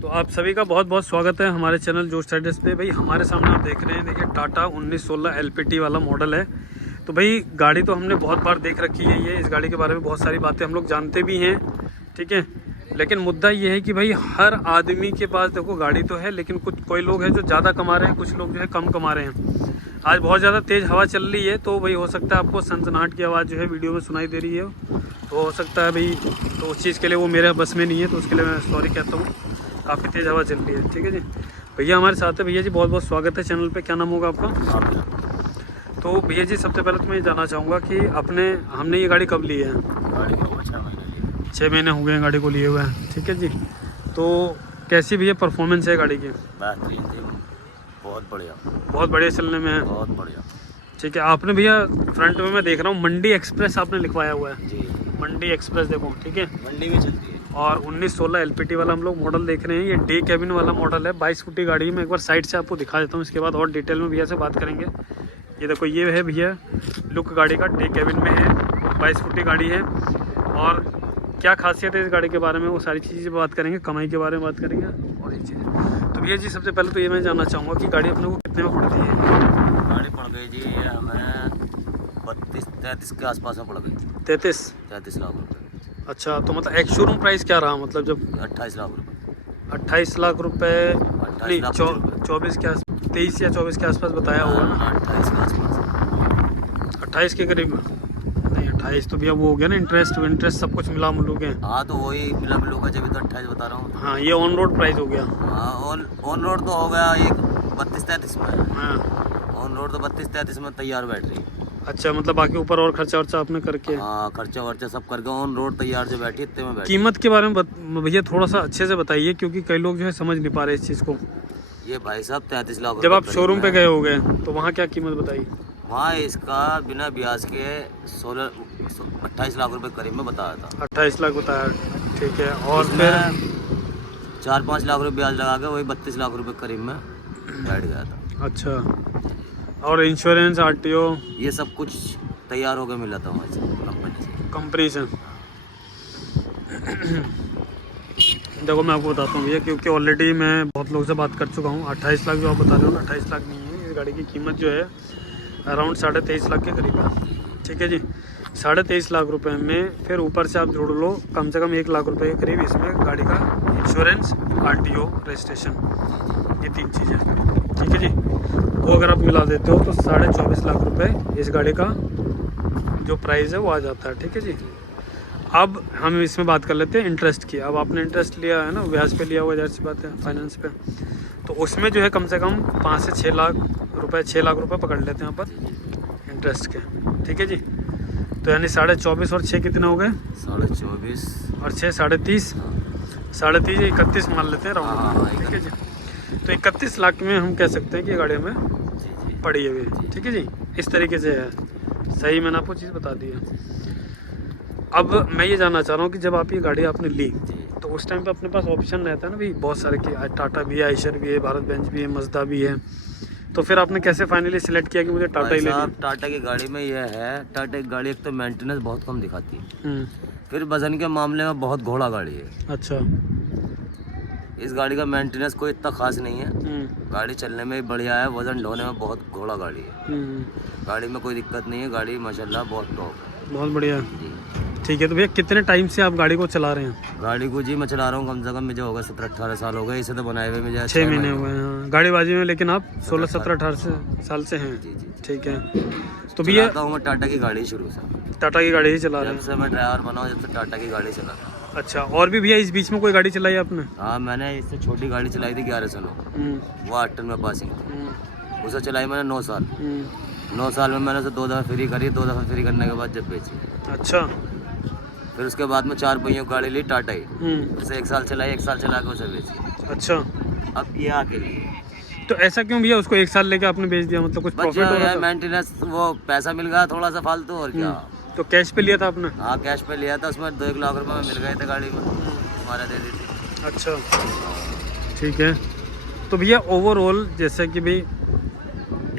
तो आप सभी का बहुत बहुत स्वागत है हमारे चैनल जोश ट्रेडर्स पे। भाई हमारे सामने आप देख रहे हैं, देखिए टाटा 1916 LPT वाला मॉडल है। तो भाई गाड़ी तो हमने बहुत बार देख रखी है, ये इस गाड़ी के बारे में बहुत सारी बातें हम लोग जानते भी हैं, ठीक है। लेकिन मुद्दा ये है कि भाई हर आदमी के पास देखो गाड़ी तो है, लेकिन कोई लोग हैं जो ज़्यादा कमा रहे हैं, कुछ लोग जो है कम कमा रहे हैं। आज बहुत ज़्यादा तेज़ हवा चल रही है, तो भाई हो सकता है आपको सनसनाहट की आवाज़ जो है वीडियो में सुनाई दे रही है, तो हो सकता है भाई, तो उस चीज़ के लिए वो मेरे बस में नहीं है, तो उसके लिए मैं सॉरी कहता हूँ। काफ़ी तेज़ हवा चल रही है, ठीक है जी। भैया हमारे साथ है, भैया जी बहुत बहुत स्वागत है चैनल पे। क्या नाम होगा आपका? तो भैया जी सबसे पहले तो मैं ये जानना चाहूँगा कि हमने ये गाड़ी कब ली है? गाड़ी को 6 महीने 6 महीने हो गए हैं गाड़ी को लिए हुए हैं, ठीक है जी। तो कैसी भैया परफॉर्मेंस है गाड़ी की? बेहतरीन थी, बहुत बढ़िया, बहुत बढ़िया चलने में है, बहुत बढ़िया। ठीक है। आपने भैया फ्रंट में मैं देख रहा हूँ मंडी एक्सप्रेस आपने लिखवाया हुआ है जी, मंडी एक्सप्रेस, देखो ठीक है। मंडी में चलती है। और 1916 LPT वाला हम लोग मॉडल देख रहे हैं, ये डे कैबिन वाला मॉडल है, 22 फुटी गाड़ी। मैं एक बार साइड से आपको दिखा देता हूँ, इसके बाद और डिटेल में भैया से बात करेंगे। ये देखो ये है भैया लुक गाड़ी का, डे कैबिन में है, 22 फुटी गाड़ी है। और क्या खासियत है इस गाड़ी के बारे में, वो सारी चीज़ें बात करेंगे, कमाई के बारे में बात करेंगे और ये चीज़ें। तो भैया जी सबसे पहले तो ये मैं जानना चाहूँगा कि गाड़ी अपने को कितने में पड़ती है? गाड़ी पड़ गई जी हमें 32-33 के आसपास में पड़ गई। 33 लाख रुपए। अच्छा, तो मतलब एक शोरूम प्राइस क्या रहा, मतलब जब 28 लाख रुपए। 28 लाख रुपए, 28 नहीं लाख 24 के आस 23 या 24 के आसपास बताया होगा ना? 28 के आसपास। 28 के करीब, नहीं 28 तो भैया वो हो गया ना, इंटरेस्ट सब कुछ मिला मिलू के। हाँ तो वही मिला मिलूंगा, जब तो 28 बता रहा हूँ। हाँ ये ऑन रोड प्राइस हो गया। हाँ ऑन रोड तो हो गया एक 32-33 में। हाँ ऑन रोड तो 32-33 में तैयार बैठ रही। अच्छा, मतलब बाकी ऊपर और खर्चा वर्चा आपने करके? हाँ खर्चा वर्चा सब करके ऑन रोड तैयार जो बैठी इतने में बैठी। कीमत के बारे में भैया थोड़ा सा अच्छे से बताइए, क्योंकि कई लोग जो है समझ नहीं पा रहे इस चीज़ को। ये भाई साहब 33 लाख। जब आप शोरूम पे गए हो गए तो वहाँ क्या कीमत बताई? वहाँ इसका बिना ब्याज के 28 लाख रुपए करीब में बताया था। 28 लाख बताया, ठीक है। और फिर 4-5 लाख रुपए ब्याज लगा के वही 32 लाख रुपए करीब में बैठ गया था। अच्छा, और इंश्योरेंस RTO ये सब कुछ तैयार होकर मिला था वहाँ से, कंपनी से। देखो मैं आपको बताता हूँ भैया, क्योंकि ऑलरेडी मैं बहुत लोगों से बात कर चुका हूँ। 28 लाख जो आप बता रहे हो ना, 28 लाख नहीं है, इस गाड़ी की कीमत जो है अराउंड 23.5 लाख के करीब है, ठीक है जी। 23.5 लाख रुपए में फिर ऊपर से आप जोड़ लो कम से कम 1 लाख रुपए के करीब इसमें गाड़ी का इंश्योरेंस, RTO, रजिस्ट्रेशन, ये 3 चीज़ें, ठीक है जी। वो अगर आप मिला देते हो तो 24.5 लाख रुपए इस गाड़ी का जो प्राइस है वो आ जाता है, ठीक है जी। अब हम इसमें बात कर लेते हैं इंटरेस्ट की। अब आपने इंटरेस्ट लिया है ना, ब्याज पे लिया हुआ, जाहिर सी बात है, फाइनेंस पे, तो उसमें जो है कम से कम 5 से 6 लाख रुपए, 6 लाख रुपए पकड़ लेते हैं यहाँ पर इंटरेस्ट के, ठीक है जी। तो यानी 24.5 और 6 कितने हो गए? 24.5 और 6 30.5, 30.5 31 मान लेते हैं राउंड, ठीक है जी। तो 31 लाख में हम कह सकते हैं कि ये गाड़ी हमें पड़ी है अभी, ठीक है जी। इस तरीके से है, सही मैंने आपको चीज़ बता दी है। अब मैं ये जानना चाह रहा हूँ कि जब आप ये गाड़ी आपने ली तो उस टाइम पे अपने पास ऑप्शन रहता है ना भाई, बहुत सारे की, टाटा भी है, आइशर भी है, भारत बेंज भी है, मजदा भी है, तो फिर आपने कैसे फाइनली सिलेक्ट किया कि मुझे टाटा ही लेनी है? टाटा की गाड़ी में यह है, टाटा की गाड़ी एक तो मेंटेनेंस बहुत कम दिखाती है, फिर वजन के मामले में बहुत घोड़ा गाड़ी है। अच्छा, इस गाड़ी का मेंटेनेंस कोई इतना खास नहीं है, गाड़ी चलने में भी बढ़िया है, वजन ढोने में बहुत घोड़ा गाड़ी है। गाड़ी में कोई दिक्कत नहीं है, गाड़ी माशाल्लाह बहुत टॉप है, बहुत बढ़िया जी। ठीक है। तो भैया कितने टाइम से आप गाड़ी को चला रहे हैं? गाड़ी को जी मैं चला रहा हूँ कम से कम मुझे होगा 17-18 साल हो गए, इसे तो बनाए हुए मुझे 6 महीने हुए हैं गाड़ीबाजी में, लेकिन आप 16-17-18 साल से हैं, जी जी, ठीक है। तो भैया मैं टाटा की गाड़ी शुरू से, टाटा की गाड़ी ही चला रहे हैं? जब से मैं ड्राइवर बना हूँ, जब से टाटा की गाड़ी चला रहा हूँ। अच्छा, और भी भैया इस बीच में कोई गाड़ी चलाई आपने? हाँ मैंने इससे छोटी गाड़ी चलाई थी 1100 वो 8 टन में पासिंग थी, उसे चलाई मैंने 9 साल। 9 साल में मैंने उसे 2 दफ़ा फ्री करी, 2 दफ़ा फ्री करने के बाद जब बेची। अच्छा, फिर उसके बाद में 4 पहियों गाड़ी ली टाटा ही, उसे 1 साल चलाई, 1 साल चला के उसे बेची। अच्छा, अब ये आके लिए। तो ऐसा क्यों भैया उसको 1 साल लेके आपने बेच दिया, मतलब कुछ प्रॉफिट हो रहा था? मेंटेनेंस वो पैसा मिल गया थोड़ा सा फालतू, और क्या। तो कैश पे लिया था आपने? हाँ कैश पे लिया था, उसमें 2-1 लाख रुपए में मिल गए थे गाड़ी में, हमारा दे दी थी। अच्छा, ठीक है। तो भैया ओवरऑल जैसे कि भाई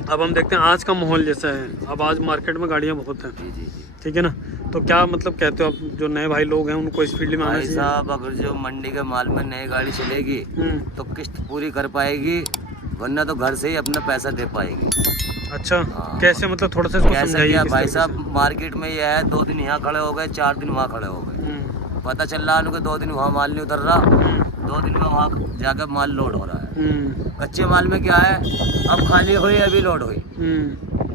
अब हम देखते हैं आज का माहौल जैसा है, अब आज मार्केट में गाड़ियाँ बहुत हैं, जी जी जी, ठीक है ना। तो क्या मतलब कहते हो आप, जो नए भाई लोग हैं उनको इस फील्ड में आना भाई चाहिए? साहब, अगर जो मंडी के माल में नई गाड़ी चलेगी तो किस्त पूरी कर पाएगी, वरना तो घर से ही अपना पैसा दे पाएगी। अच्छा, हाँ। कैसे मतलब थोड़ा सा इसको कैसे समझाइए क्या किस भाई तरीके साहब, मार्केट में ये है 2 दिन यहाँ खड़े हो गए, 4 दिन वहाँ खड़े हो गए, पता चल रहा है 2 दिन वहाँ माल नहीं उतर रहा, 2 दिन में वहाँ जाकर माल लोड हो रहा है। कच्चे माल में क्या है, अब खाली हुई अभी लोड हुई,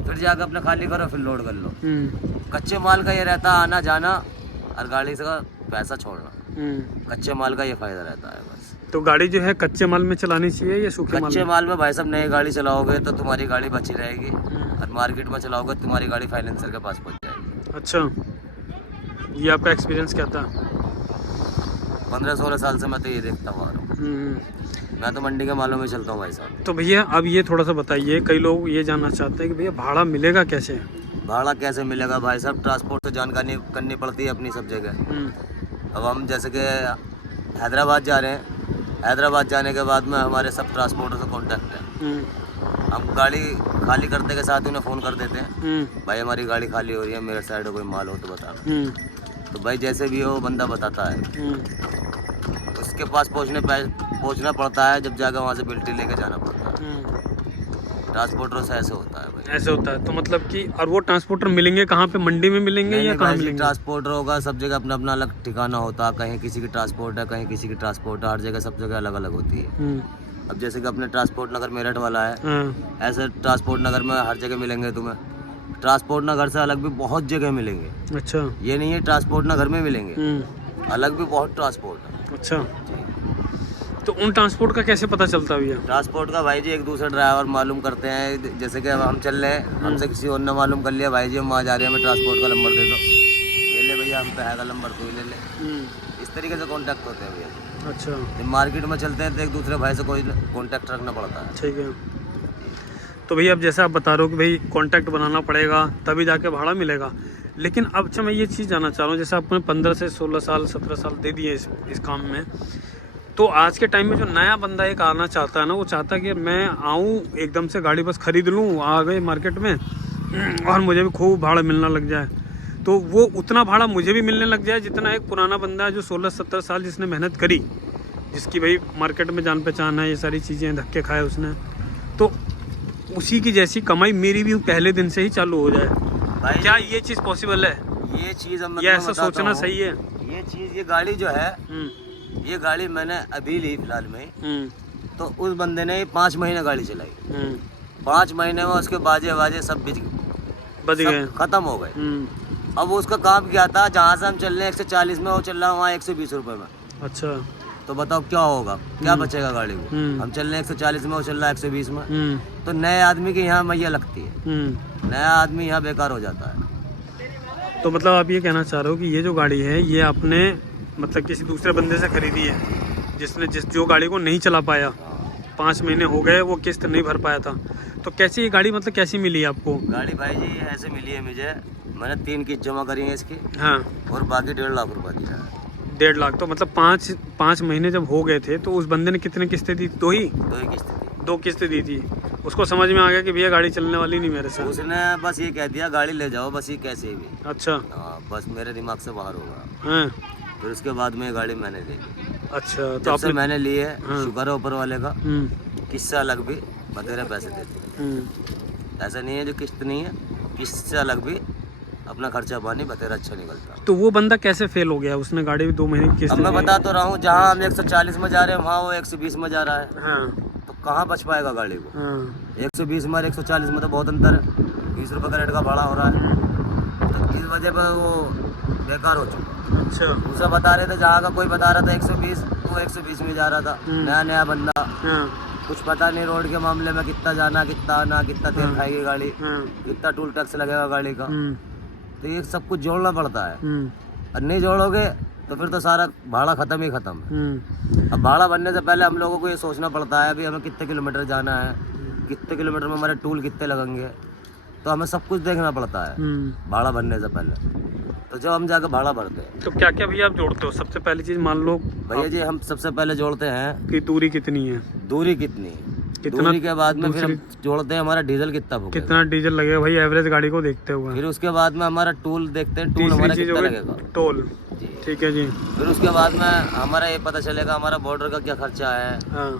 फिर जाकर अपना खाली करो फिर लोड कर लो। कच्चे माल का ये रहता है आना जाना और गाड़ी से पैसा छोड़ना, कच्चे माल का ये फायदा रहता है बस। तो गाड़ी जो है कच्चे माल में चलानी चाहिए या सूखे माल कच्चे माल में भाई साहब नई गाड़ी चलाओगे तो तुम्हारी गाड़ी बची रहेगी, और मार्केट में चलाओगे तुम्हारी गाड़ी फाइनेंसर के पास पहुंच जाएगी। अच्छा, ये आपका एक्सपीरियंस क्या था? 15-16 साल से मैं तो ये देखता हुआ आ रहा हूँ। मैं तो मंडी के मालों में चलता हूँ भाई साहब। तो भैया अब ये थोड़ा सा बताइए, कई लोग ये जानना चाहते हैं कि भैया भाड़ा मिलेगा कैसे? भाड़ा कैसे मिलेगा भाई साहब, ट्रांसपोर्ट से जानकारी करनी पड़ती है अपनी सब जगह। अब हम जैसे कि हैदराबाद जा रहे हैं, हैदराबाद जाने के बाद में हमारे सब ट्रांसपोर्टर से कांटेक्ट है। हम गाड़ी खाली करते के साथ उन्हें फ़ोन कर देते हैं, भाई हमारी गाड़ी खाली हो रही है, मेरे साइड कोई माल हो तो बता। तो भाई जैसे भी हो बंदा बताता है, उसके पास पहुंचना पड़ता है, जब जाकर वहाँ से बिल्टी लेके जाना पड़ता है। ट्रांसपोर्टर से ऐसे होता है भाई, ऐसे होता है। तो मतलब कि और वो ट्रांसपोर्टर मिलेंगे कहाँ पे, मंडी में मिलेंगे या कहाँ मिलेंगे? ट्रांसपोर्टर होगा, सब जगह अपना अपना अलग ठिकाना होता है, कहीं किसी की ट्रांसपोर्ट है, कहीं किसी की ट्रांसपोर्ट है, हर जगह सब जगह अलग अलग होती है। अब जैसे कि अपने ट्रांसपोर्ट नगर मेरठ वाला है, ऐसे ट्रांसपोर्ट नगर में हर जगह मिलेंगे तुम्हें। ट्रांसपोर्ट नगर से अलग भी बहुत जगह मिलेंगे। अच्छा, ये नहीं है ट्रांसपोर्ट नगर में मिलेंगे, अलग भी बहुत ट्रांसपोर्ट है। अच्छा, तो उन ट्रांसपोर्ट का कैसे पता चलता है भैया? ट्रांसपोर्ट का भाई जी एक दूसरे ड्राइवर मालूम करते हैं, जैसे कि अब हम चल रहे हैं, हमसे किसी और ने मालूम कर लिया, भाई जी हम वहाँ जा रहे हैं, हमें ट्रांसपोर्ट का नंबर दे दो, ये ले भैया हम पे है नंबर, तू ही ले ले। इस तरीके से कॉन्टैक्ट होते हैं भैया। अच्छा, जब मार्केट में चलते हैं तो एक दूसरे भाई से कोई कॉन्टैक्ट रखना पड़ता है। ठीक है। तो भैया अब जैसे आप बता रहे हो कि भाई कॉन्टैक्ट बनाना पड़ेगा तभी जाके भाड़ा मिलेगा, लेकिन अब अच्छा मैं ये चीज़ जानना चाह रहा हूँ, जैसे आपने 15 से 16 साल 17 साल दे दिए इस काम में, तो आज के टाइम में जो नया बंदा एक आना चाहता है ना, वो चाहता है कि मैं आऊँ एकदम से गाड़ी बस खरीद लूँ, आ गए मार्केट में और मुझे भी खूब भाड़ा मिलना लग जाए, तो वो उतना भाड़ा मुझे भी मिलने लग जाए जितना एक पुराना बंदा है जो 16-17 साल जिसने मेहनत करी, जिसकी भाई मार्केट में जान पहचान है, ये सारी चीज़ें धक्के खाए उसने, तो उसी की जैसी कमाई मेरी भी पहले दिन से ही चालू हो जाए। भाई क्या ये चीज़ पॉसिबल है? ये चीज़ ये ऐसा सोचना सही है? ये चीज़, ये गाड़ी जो है, ये गाड़ी मैंने अभी ली फिलहाल में, तो उस बंदे ने 5 महीने गाड़ी चलाई, 5 महीने में उसके बाजे सब बज गए, खत्म हो गए। अब उसका काम क्या था, जहाँ से हम चल रहे हैं 140 में, वो चल रहा है वहाँ 120 रुपये में। अच्छा, तो बताओ क्या होगा, क्या बचेगा गाड़ी को? हम चल रहे हैं 140 में, वो चल रहा है 120 में, तो नए आदमी की यहाँ मैया लगती है, नया आदमी यहाँ बेकार हो जाता है। तो मतलब आप ये कहना चाह रहे हो कि ये जो गाड़ी है ये आपने मतलब किसी दूसरे बंदे से खरीदी है, जिसने जो गाड़ी को नहीं चला पाया, 5 महीने हो गए वो किस्त नहीं भर पाया था, तो कैसी ये गाड़ी मतलब कैसी मिली आपको? गाड़ी भाई जी ऐसे मिली है मुझे, मैंने 3 किस्त जमा करी है इसकी, हाँ, और बाकी 1.5 लाख रुपया दिया है। 1.5 लाख, तो मतलब 5 महीने जब हो गए थे तो उस बंदे ने कितने किस्तें दी? 2 ही? 2 किस्त दी। 2 किस्तें दी थी, उसको समझ में आ गया कि भैया गाड़ी चलने वाली नहीं मेरे साथ, उसने बस ये कह दिया गाड़ी ले जाओ बस, ये कैसे भी। अच्छा, हाँ, बस मेरे दिमाग से बाहर होगा। हाँ, फिर उसके बाद में ये गाड़ी मैंने ली। अच्छा, तो जब से आपने मैंने ली है, हाँ। शुक्र है ऊपर वाले का, किस्त से अलग भी बतेरे पैसे देते हैं। ऐसा नहीं है जो किस्त नहीं है, किस्त से अलग भी अपना खर्चा पानी बतेरा अच्छा निकलता। तो वो बंदा कैसे फेल हो गया? उसने गाड़ी भी 2 महीने की किस्त अब मैं बता तो रहा हूँ, जहाँ हम 140 में जा रहे हैं वहाँ वो 120 में जा रहा है, हाँ, तो कहाँ बच पाएगा गाड़ी को? हाँ, 120 में और 140 में तो बहुत अंतर है, 20 रुपये का रेट का भाड़ा हो रहा है, तो इस वजह पर वो बेकार हो चुका। अच्छा, दूसरा बता रहे थे, जहाँ का कोई बता रहा था 120, वो 120 में जा रहा था, नया बंदा, हाँ, कुछ पता नहीं रोड के मामले में, कितना जाना कितना आना, कितना तेल खाएगी गाड़ी, कितना टूल टैक्स लगेगा गाड़ी का, तो ये सब कुछ जोड़ना पड़ता है, और नहीं जोड़ोगे तो फिर तो सारा भाड़ा खत्म ही खत्म है। अब भाड़ा बनने से पहले हम लोगों को ये सोचना पड़ता है अभी हमें कितने किलोमीटर जाना है, कितने किलोमीटर में हमारे टूल कितने लगेंगे, तो हमें सब कुछ देखना पड़ता है भाड़ा भरने से पहले। तो जब हम जाकर भाड़ा भरते हैं, तो क्या क्या भैया आप जोड़ते हो? सबसे पहली चीज़ मान लो भैया जी हम सबसे पहले जोड़ते हैं कि दूरी कितनी है, दूरी कितनी है, कितना दूरी के बाद में फिर हम जोड़ते हैं हमारा डीजल कितना फूकेगा, कितना डीजल लगेगा भाई एवरेज गाड़ी को देखते हुए। फिर उसके बाद में हमारा टूल देखते हैं, टूल तीसरी हमारा चीज कितना हो लगेगा। गई टोल। ठीक है जी। फिर उसके बाद में हमारा ये पता चलेगा हमारा बॉर्डर का क्या खर्चा है, हाँ।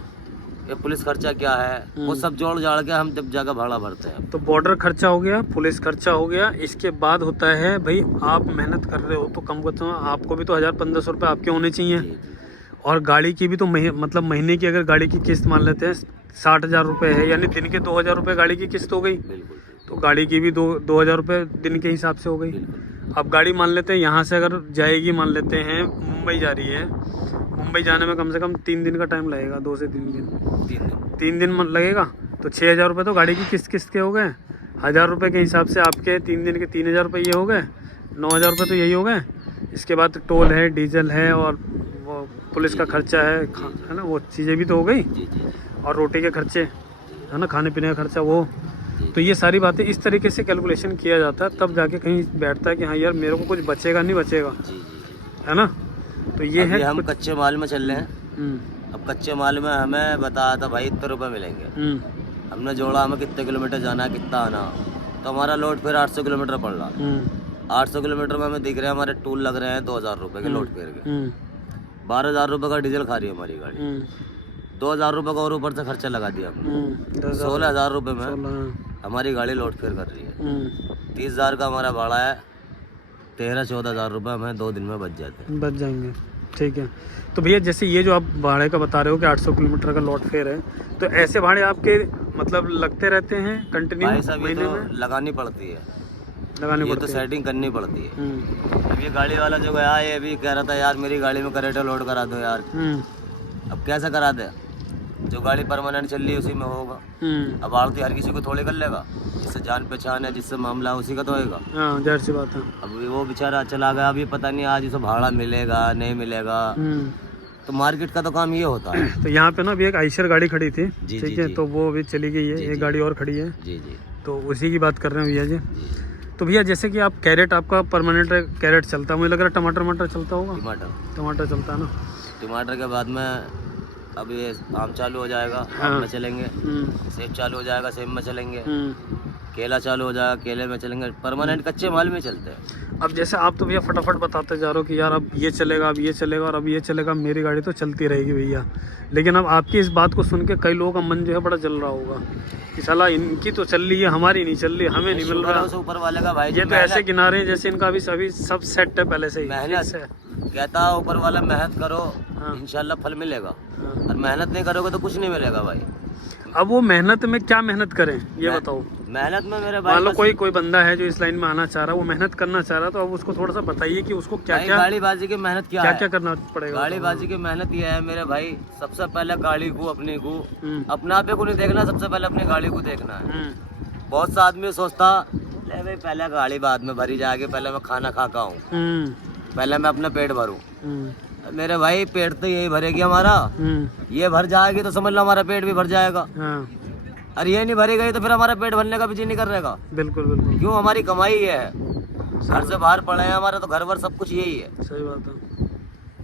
ये पुलिस खर्चा क्या है, वो सब जोड़ जाड़ के हम जब जगह भाड़ा भरते हैं। तो बॉर्डर खर्चा हो गया, पुलिस खर्चा हो गया, इसके बाद होता है भाई आप मेहनत कर रहे हो तो कम से कम आपको भी तो 1000-1500 रुपये आपके होने चाहिए। और गाड़ी की भी तो मतलब महीने की अगर गाड़ी की किस्त मान लेते हैं 60,000 रुपये है, यानी दिन के 2000 रुपये गाड़ी की किस्त हो गई। तो गाड़ी की भी 2000 रुपये दिन के हिसाब से हो गई। अब गाड़ी मान लेते हैं यहाँ से अगर जाएगी, मान लेते हैं मुंबई जा रही है, मुंबई जाने में कम से कम 3 दिन का टाइम लगेगा, 2 से 3 दिन, 3 दिन लगेगा। तो 6000 रुपये तो गाड़ी की किस्त के हो गए। 1000 रुपये के हिसाब से आपके 3 दिन के 3000 रुपये ये हो गए, 9000 रुपये तो यही हो गए। इसके बाद टोल है, डीजल है और वो पुलिस का खर्चा है ना, वो चीज़ें भी तो हो गई। और रोटी के खर्चे है ना, खाने पीने का खर्चा वो। तो ये सारी बातें इस तरीके से कैलकुलेशन किया जाता है, तब जाके कहीं बैठता है कि हाँ यार मेरे को कुछ बचेगा नहीं बचेगा, है ना। तो ये है हम कच्चे माल में चल रहे हैं। अब कच्चे माल में हमें बताया था भाई इतने रुपये मिलेंगे। हमने जोड़ा हमें कितने किलोमीटर जाना है, कितना आना, तो हमारा लोड फिर 800 किलोमीटर पड़ रहा। 800 किलोमीटर में हमें दिख रहे हैं हमारे टूल लग रहे हैं 2000 रुपये के लोड फेर के। 12,000 रुपये का डीजल खा रही है हमारी गाड़ी। 2000 रुपये का और ऊपर से खर्चा लगा दिया हमने। 16,000 रुपये में हमारी गाड़ी लोड फेर कर रही है। 30,000 का हमारा भाड़ा है, 13-14,000 रुपये हमें 2 दिन में बच जाएंगे। ठीक है। तो भैया जैसे ये जो आप भाड़े का बता रहे हो कि 800 किलोमीटर का लॉट फेयर है, तो ऐसे भाड़े आपके मतलब लगते रहते हैं कंटिन्यू महीने में? लगानी पड़ती है, लगानी पड़ती है, तो सेटिंग करनी पड़ती है। अब ये गाड़ी वाला जो गया ये भी कह रहा था यार मेरी गाड़ी में करेटा लोड करा दो यार। अब कैसे करा दे, जो गाड़ी परमानेंट चल रही है उसी में होगा। अब आड़ती हर किसी को थोड़ी कर लेगा, जिससे जान पहचान है, जिससे मामला है उसी का तो होगा। जाहिर सी बात है। अब वो बेचारा चला गया, अभी पता नहीं आज उसे भाड़ा मिलेगा नहीं मिलेगा। तो मार्केट का तो काम ये होता है। तो यहाँ पे ना अभी एक आइशर गाड़ी खड़ी थी, ठीक है, तो वो अभी चली गई है, एक गाड़ी और खड़ी है। जी। तो उसी की बात कर रहे हैं भैया जी। तो भैया जैसे कि आप कैरेट आपका परमानेंट कैरेट चलता है, मुझे लग रहा है टमाटर चलता होगा। टमाटर चलता है ना। टमाटर के बाद में अब ये आम चालू हो जाएगा, आम में चलेंगे। सेब चालू हो जाएगा, सेब में चलेंगे। केला चालू हो जाएगा, केले में चलेंगे। परमानेंट कच्चे माल में चलते हैं। अब जैसे आप तो भैया फटाफट बताते जा रहे हो कि यार अब ये चलेगा, अब ये चलेगा और अब ये चलेगा, मेरी गाड़ी तो चलती रहेगी भैया। लेकिन अब आपकी इस बात को सुन के कई लोगों का मन जो है बड़ा जल रहा होगा कि साला इनकी तो चल रही है, हमारी नहीं चल रही, हमें नहीं मिल रहा। ऊपर वाले का भाई ये तो ऐसे किनारे हैं जैसे इनका अभी सभी सब सेट है पहले से ही। कहता है ऊपर वाला मेहनत करो, इंशाल्लाह फल मिलेगा। और मेहनत नहीं करोगे तो कुछ नहीं मिलेगा भाई। अब वो मेहनत में क्या मेहनत करें ये बताओ। मेहनत में मेरे भाई मान लो कोई बंदा है जो इस लाइन में आना चाह रहा है, वो मेहनत करना चाह रहा है, तो अब उसको थोड़ा सा बताइए कि उसको क्या गाड़ीबाजी की मेहनत क्या करना पड़ेगा। गाड़ीबाजी की मेहनत ये है मेरे भाई, सबसे पहले गाड़ी को अपने को अपना पे को नहीं देखना, सबसे पहले अपनी गाड़ी को देखना है। बहुत सा आदमी सोचता ले भाई पहले गाड़ी बाद में भरी जाएगी, पहले मैं खाना खा का हूँ, पहले मैं अपना पेट भरूँ। मेरे भाई पेट तो यही भरेगी हमारा, ये भर जाएगी तो समझ लो हमारा पेट भी भर जाएगा। और ये नहीं भरी गई तो फिर हमारा पेट भरने का भी जी नहीं कर रहेगा। बिल्कुल। क्यों, हमारी कमाई ये है, घर से बाहर पड़े हैं हमारा, तो घर भर सब कुछ यही है। सही बात है।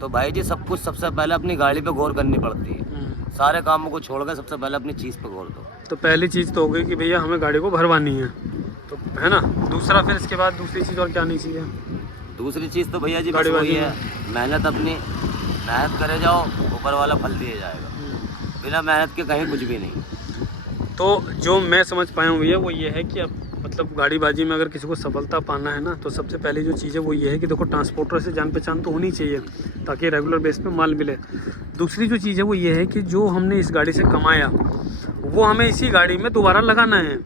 तो भाई जी सब कुछ सबसे पहले अपनी गाड़ी पे गौर करनी पड़ती है। सारे कामों को छोड़ कर सबसे पहले अपनी चीज पे गौर दो। तो पहली चीज तो हो गई कि भैया हमें गाड़ी को भरवानी है, तो है ना। दूसरा फिर इसके बाद दूसरी चीज और क्या नहीं चाहिए? दूसरी चीज तो भैया जी बस वही है, मेहनत अपनी मेहनत करे जाओ, ऊपर वाला फल दिए जाएगा। बिना मेहनत के कहीं कुछ भी नहीं। तो जो मैं समझ पाया हूँ भैया वो ये है कि अब मतलब गाड़ीबाजी में अगर किसी को सफलता पाना है ना, तो सबसे पहले जो चीज़ है वो ये है कि देखो ट्रांसपोर्टर से जान पहचान तो होनी चाहिए ताकि रेगुलर बेस पे माल मिले। दूसरी जो चीज़ है वो ये है कि जो हमने इस गाड़ी से कमाया वो हमें इसी गाड़ी में दोबारा लगाना है।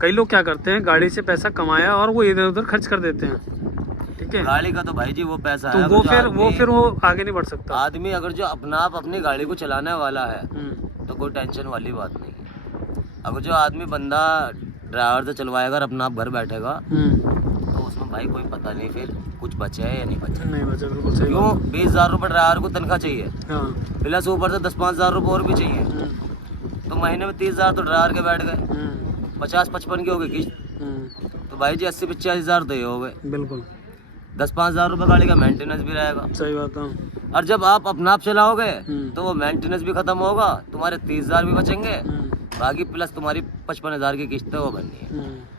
कई लोग क्या करते हैं, गाड़ी से पैसा कमाया और वो इधर उधर खर्च कर देते हैं, ठीक है। गाड़ी का तो भाई जी वो पैसा है, वो फिर आगे नहीं बढ़ सकता। आदमी अगर जो अपना आप अपनी गाड़ी को चलाने वाला है तो कोई टेंशन वाली बात नहीं है। अगर जो आदमी बंदा ड्राइवर से चलवाएगा और अपना आप घर बैठेगा तो उसमें भाई कोई पता नहीं फिर कुछ बचे है या नहीं बचे। नहीं बचे, बिल्कुल सही। क्यों, 20,000 रुपये ड्राइवर को तनख्वाह चाहिए, प्लस ऊपर से 10-5,000 रुपये और भी चाहिए, तो महीने में 30,000 तो ड्राइवर के बैठ गए, 50-55 की हो गई किस्त, तो भाई जी 80-85,000 तो ये हो गए। बिल्कुल। 10-5,000 रुपये गाड़ी का मेंटेनेंस भी रहेगा। सही बात है। और जब आप अपना आप चलाओगे तो वो मेंटेनेंस भी खत्म होगा, तुम्हारे 30,000 भी बचेंगे, बाकी प्लस तुम्हारी 55,000 की किस्त है वो भरनी है,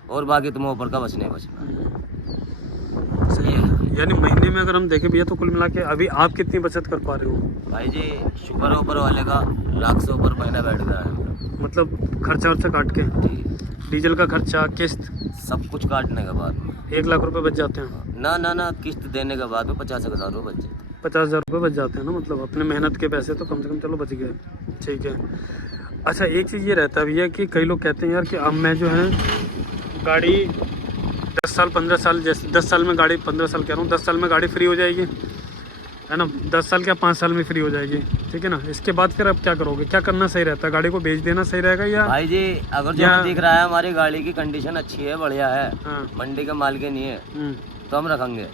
और बाकी तुम्हें ऊपर का बच नहीं बचना। सही है। यानी महीने में अगर हम देखें भैया तो कुल मिला के अभी आप कितनी बचत कर पा रहे हो? भाई जी शुक्र है ऊपर वाले का, लाख से ऊपर महीना बैठ गया है। मतलब खर्चा वर्चा काट के, जी, डीजल का खर्चा, किस्त, सब कुछ काटने के बाद 1 लाख रुपए बच जाते हैं। ना किस्त देने के बाद में 50,000 रुपये बच जाते। 50,000 रुपये बच जाते हैं ना, मतलब अपने मेहनत के पैसे तो कम से कम चलो बच गए। ठीक है। अच्छा एक चीज़ ये रहता है भैया कि कई लोग कहते हैं यार कि अब मैं जो है गाड़ी 10 साल 15 साल, जैसे 10 साल में गाड़ी, 15 साल कह रहा हूँ, 10 साल में गाड़ी फ्री हो जाएगी, है ना, 10 साल क्या 5 साल में फ्री हो जाएगी, ठीक है ना। इसके बाद फिर अब क्या करोगे, क्या करना सही रहता है? गाड़ी को बेच देना सही रहेगा या? भाई जी अगर जो दिख रहा है हमारी गाड़ी की कंडीशन अच्छी है, बढ़िया है, हाँ। मंडी के माल के नहीं है तो हम रखेंगे।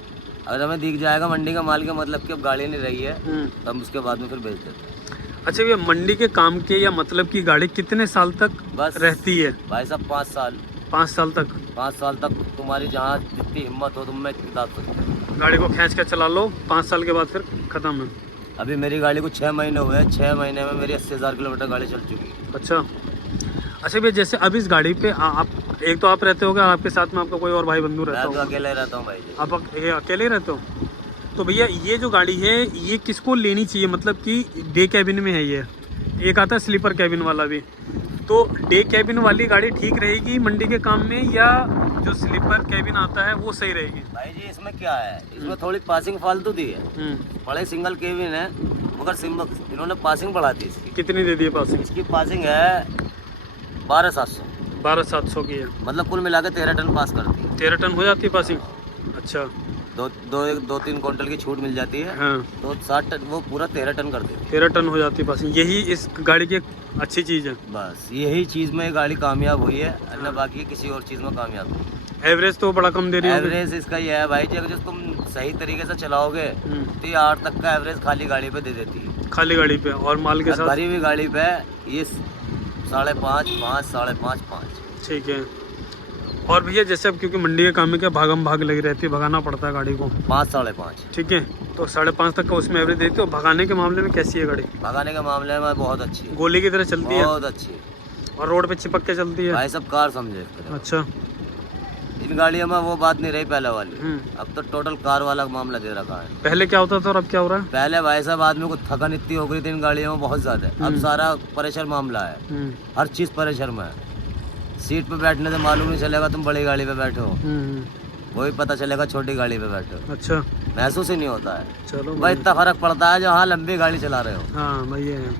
अगर हमें दिख जाएगा मंडी का माल के मतलब कि अब गाड़ी नहीं रही है तो हम उसके बाद में फिर बेच देते हैं। अच्छा भैया मंडी के काम के या मतलब की गाड़ी कितने साल तक बस रहती है? भाई साहब 5 साल। 5 साल तक? 5 साल तक तुम्हारी जहाँ जितनी हिम्मत हो तुम में किताब सकते, गाड़ी को खींच के चला लो, 5 साल के बाद फिर खत्म है। अभी मेरी गाड़ी को 6 महीने हुए हैं, 6 महीने में मेरी 80,000 किलोमीटर गाड़ी चल चुकी है। अच्छा भैया जैसे अब इस गाड़ी पे आप एक तो आप रहते होगे, आपके साथ में आपका कोई और भाई बंधु रहता मैं तो होगा? अकेले रहता हूँ भाई जी। आप अकेले ही रहते हो? तो भैया ये जो गाड़ी है ये किसको लेनी चाहिए, मतलब कि डे कैबिन में है ये, एक आता है स्लीपर कैबिन वाला भी, तो डे कैबिन वाली गाड़ी ठीक रहेगी मंडी के काम में या जो स्लीपर कैबिन आता है वो सही रहेगी? भाई जी इसमें क्या है, इसमें थोड़ी पासिंग फालतू दी है, बड़े सिंगल केबिन है मगर इन्होंने पासिंग बढ़ा दी इसकी। कितनी दे दी है पासिंग? इसकी पासिंग है 12,700। 12,700 की है, मतलब कुल मिला के 13 टन पास करती है। 13 टन हो जाती है पासिंग? अच्छा, 2-3 क्विंटल की छूट मिल जाती है, हाँ, तो 60 टन वो पूरा 13 टन कर देती 13 टन हो जाती है पासिंग। यही इस गाड़ी की एक अच्छी चीज़ है। बस यही चीज़ में ये गाड़ी कामयाब हुई है, अन्य बाकी किसी और चीज़ में कामयाब नहीं। एवरेज तो बड़ा कम दे रही है। एवरेज इसका ये है भाई जी, अगर तुम सही तरीके से चलाओगे तो ये 8 तक का एवरेज खाली गाड़ी पे दे देती है। खाली गाड़ी पे, और माल के साथ भरी हुई गाड़ी पे ये 5.5, 5.5। ठीक है। और भैया जैसे अब क्योंकि मंडी के काम में क्या भागम भाग लगी रहती है, भगाना पड़ता है गाड़ी को, 5-5.5। ठीक है, तो 5.5 तक का उसमें एवरेज देती है। भगाने के मामले में कैसी है गाड़ी? भगाने के मामले में बहुत अच्छी है, गोली की तरह चलती है, बहुत अच्छी है, और रोड पे चिपक के चलती है। भाई सब कार समझे। अच्छा, इन गाड़ियों में वो बात नहीं रही पहले वाली, अब तो टोटल कार वाला मामला दे रखा है। पहले क्या होता था और अब क्या हो रहा है? पहले भाई साहब आदमी को थकन इतनी हो गई थी इन गाड़ियों में बहुत ज्यादा, अब सारा प्रेशर मामला है, हर चीज प्रेशर में है। सीट पे बैठने से मालूम नहीं चलेगा तुम बड़ी गाड़ी पे बैठे हो, वही पता चलेगा छोटी गाड़ी पे बैठे हो। अच्छा, महसूस ही नहीं होता है। चलो भाई इतना फर्क पड़ता है जो हाँ लंबी गाड़ी चला रहे हो। हाँ भाई ये है,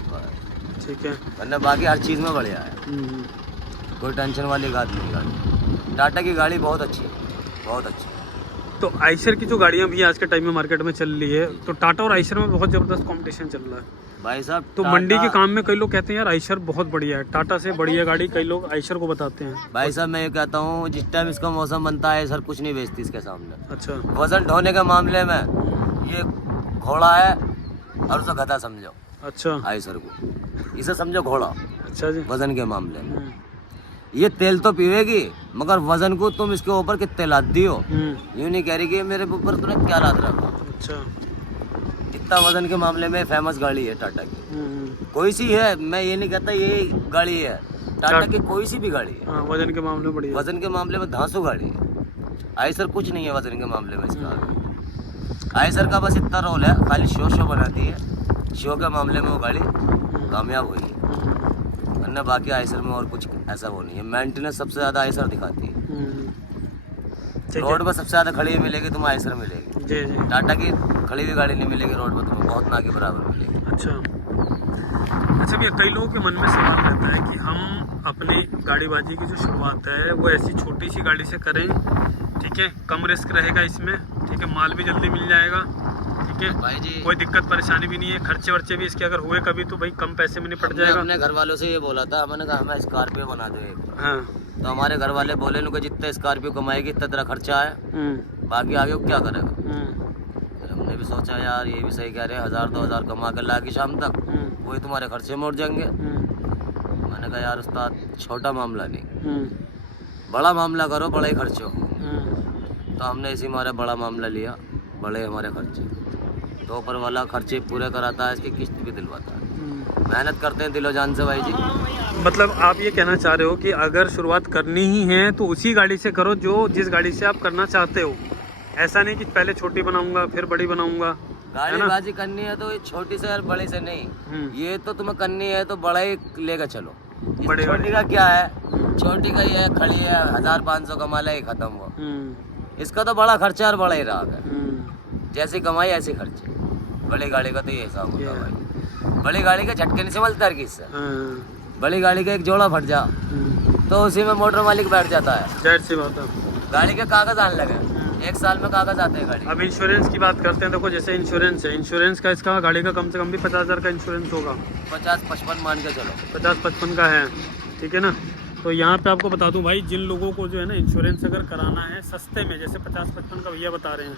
ठीक है। वरना बाकी हर चीज़ में बढ़िया है, कोई टेंशन वाली बात नहीं। गाड़ी टाटा की गाड़ी बहुत अच्छी है, बहुत अच्छी। तो आइशर की जो गाड़ियाँ भी आज के टाइम में मार्केट में चल रही है, तो टाटा और आइशर में बहुत ज़बरदस्त कंपटीशन चल रहा है भाई साहब। तो मंडी के काम में कई लोग कहते हैं यार आइशर बहुत बढ़िया है, टाटा से बढ़िया गाड़ी कई लोग आइशर को बताते हैं। भाई साहब मैं ये कहता हूँ जिस टाइम इसका मौसम बनता है सर कुछ नहीं बेचती इसके सामने। अच्छा, वजन ढोने के मामले में ये घोड़ा है और उसे गधा समझो। अच्छा, आइशर को इसे समझो घोड़ा। अच्छा जी। वजन के मामले में ये तेल तो पीवेगी मगर वजन को तुम इसके ऊपर कितने लाद दियो, यूँ नहीं कह रही कि मेरे ऊपर तूने क्या लाद रखा। अच्छा, इतना वजन के मामले में फेमस गाड़ी है टाटा की, कोई सी है, मैं ये नहीं कहता ये गाड़ी है टाटा की, कोई सी भी गाड़ी है। वजन के मामले में बढ़िया, वजन के मामले में धांसू गाड़ी है। आइशर कुछ नहीं है वजन के मामले में इसका। आइशर का बस इतना रोल है, खाली शो बनाती है, शो के मामले में वो गाड़ी कामयाब हुई है, वरना बाकी आइशर में और कुछ ऐसा वो नहीं है। मेंटेनेंस सबसे ज़्यादा आइशर दिखाती है, रोड पर सबसे ज़्यादा खड़ी मिलेगी तुम्हें आइशर मिलेगी। जी जी। टाटा की खड़ी हुई गाड़ी नहीं मिलेगी रोड पर तुम्हें, बहुत ना के बराबर मिलेगी। अच्छा भैया कई लोगों के मन में सवाल रहता है कि हम अपने गाड़ीबाजी की जो शुरुआत है वो ऐसी छोटी सी गाड़ी से करें, ठीक है, कम रिस्क रहेगा इसमें, ठीक है, माल भी जल्दी मिल जाएगा, ठीक है भाई जी, कोई दिक्कत परेशानी भी नहीं है, खर्चे वर्चे भी इसके अगर हुए कभी तो भाई कम पैसे में निपट जाएगा। अपने घर वालों से ये बोला था, मैंने कहा हमें स्कॉर्पियो बना दो एक। हाँ, तो हमारे घर वाले बोले कि जितना स्कॉर्पियो कमाएगी इतना तेरा खर्चा है, बाकी आगे वो क्या करेगा। फिर हमने भी सोचा यार ये भी सही कह रहे हैं, 1000-2000 कमा कर लाके शाम तक वही तुम्हारे खर्चे में उठ जाएंगे। मैंने कहा यार उस्ताद छोटा मामला नहीं, बड़ा मामला करो, बड़े खर्चे हो। तो हमने इसी हमारा बड़ा मामला लिया, बड़े हमारे खर्चे। तो ऊपर वाला खर्चे पूरे कराता है, इसकी किस्त भी दिलवाता है। मेहनत करते हैं दिलो जान से भाई जी। मतलब आप ये कहना चाह रहे हो कि अगर शुरुआत करनी ही है तो उसी गाड़ी से करो जो जिस गाड़ी से आप करना चाहते हो, ऐसा नहीं कि पहले छोटी बनाऊंगा फिर बड़ी बनाऊंगा। गाड़ीबाजी करनी है तो ये छोटी से और बड़ी से नहीं, ये तो तुम्हें करनी है तो बड़ा ही लेकर चलो। बड़ी छोटी का क्या है, छोटी का ये है खड़ी है 1500 कमा ले खत्म हुआ। इसका तो बड़ा खर्चा और बड़ा ही राग है, जैसी कमाई ऐसी खर्चे। बड़ी गाड़ी का तो ये हिसाब होता है भाई। बड़ी गाड़ी का झटके नहीं संभलता हर किसी से। बड़ी गाड़ी का एक जोड़ा फट जा तो उसी में मोटर मालिक बैठ जाता है। जाहिर सी बात है। गाड़ी के कागज आने लगे, 1 साल में कागज आते हैं गाड़ी। अब इंश्योरेंस की बात करते हैं। देखो जैसे इंश्योरेंस है, इंश्योरेंस का इसका गाड़ी का कम से कम भी 50,000 का इंश्योरेंस होगा। 50-55 मान के चलो, 50-55 का है, ठीक है ना। तो यहाँ पे आपको बता दूं भाई, जिन लोगों को जो है ना इंश्योरेंस अगर कराना है सस्ते में, जैसे 50-55 का भैया बता रहे हैं,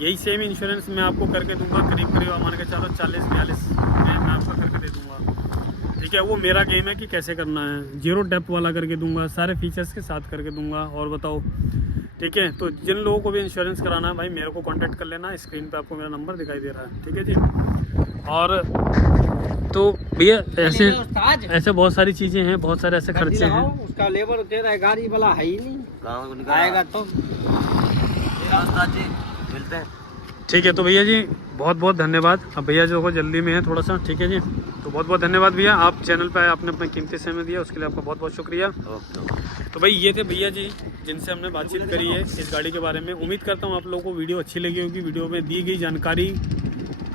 यही सेम इंश्योरेंस मैं आपको करके दूंगा करीब मान के चलो 40-42 में मैं आपको करके दे दूंगा, ठीक है। वो मेरा गेम है कि कैसे करना है। 0 डेप्थ वाला करके दूंगा, सारे फीचर्स के साथ करके दूंगा। और बताओ, ठीक है। तो जिन लोगों को भी इंश्योरेंस कराना है भाई मेरे को कांटेक्ट कर लेना, स्क्रीन पे आपको मेरा नंबर दिखाई दे रहा है, ठीक है जी। और तो भैया ऐसे बहुत सारी चीज़ें हैं, बहुत सारे ऐसे खर्चे हैं। उसका लेबर तेरा है, गाड़ी वाला है ही नहीं, आएगा तो मिलते हैं। ठीक है। तो भैया जी बहुत बहुत धन्यवाद। अब भैया जो को जल्दी में है थोड़ा सा, ठीक है जी। तो बहुत बहुत धन्यवाद भैया, आप चैनल पे आए, आपने अपना कीमती समय दिया, उसके लिए आपका बहुत बहुत शुक्रिया। तो भाई ये थे भैया जी जिनसे हमने बातचीत करी है इस गाड़ी के बारे में। उम्मीद करता हूँ आप लोगों को वीडियो अच्छी लगी होगी, वीडियो में दी गई जानकारी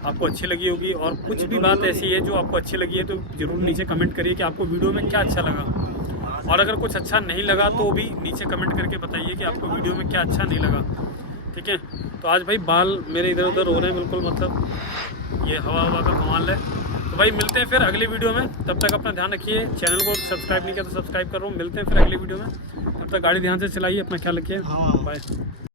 आपको अच्छी लगी होगी। और कुछ भी बात ऐसी है जो आपको अच्छी लगी है तो ज़रूर नीचे कमेंट करिए कि आपको वीडियो में क्या अच्छा लगा। और अगर कुछ अच्छा नहीं लगा तो भी नीचे कमेंट करके बताइए कि आपको वीडियो में क्या अच्छा नहीं लगा, ठीक है। तो आज भाई बाल मेरे इधर उधर हो रहे हैं बिल्कुल, मतलब ये हवा का कमाल है। तो भाई मिलते हैं फिर अगली वीडियो में, तब तक अपना ध्यान रखिए। चैनल को सब्सक्राइब नहीं किया तो सब्सक्राइब करो। मिलते हैं फिर अगली वीडियो में, तब तक गाड़ी ध्यान से चलाइए, अपना ख्याल रखिए, बाय।